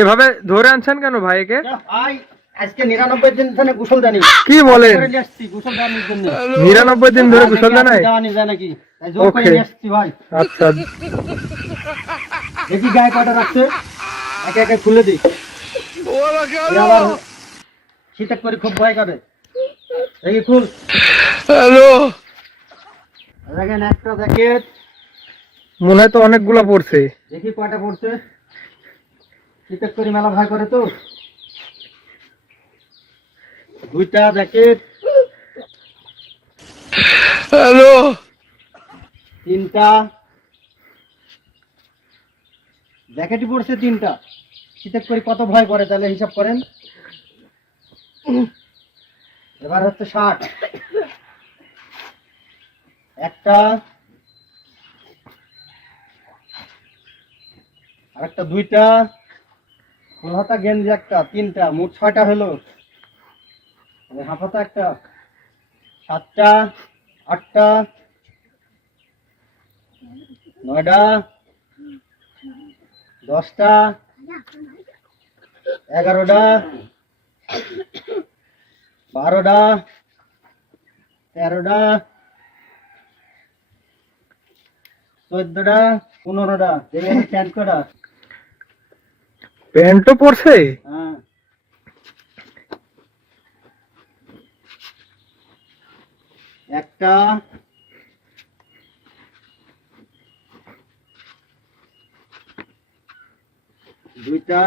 এভাবে ধরে আনছেন কেন ভাইকে? ভাই আজকে 99 দিন ধরে গোসল দানি কি বলেন? করে নিয়ে আসছি গোসল দানির জন্য। 99 দিন ধরে গোসল দেন নাই? দানি যায় নাকি তাই জোর করে নিয়ে আসছি ভাই। আচ্ছা দেখি গায়ে কয়টা রাখছে একে একে খুলে দিই। শীতের করে খুব ভয় করে। দেখি খুল। হ্যালো, দেখেন একটা জ্যাকেট মনে হয় তো অনেকগুলা পড়ছে। দেখি কয়টা পড়ছে। শীতের করে মেলা ভয় করে তো। দুইটা জ্যাকেট, হ্যালো, তিনটা জ্যাকেটই পড়ছে, তিনটা। শীতের করে কত ভয় করে তাহলে হিসাব করেন। এবার হচ্ছে শার্ট, একটা আর একটা, দুইটা ফুল হাতা গেঞ্জি একটা, তিনটা, মোট 6টা হলো। হাফ হাতা একটা, 7টা, 8টা, 9টা, 10টা, 11টা, 12টা, 13টা, 14টা, 15টা। দেখেন প্যান্ট কটা। প্যান্টও পড়ছে? হ্যাঁ, একটা, দুইটা,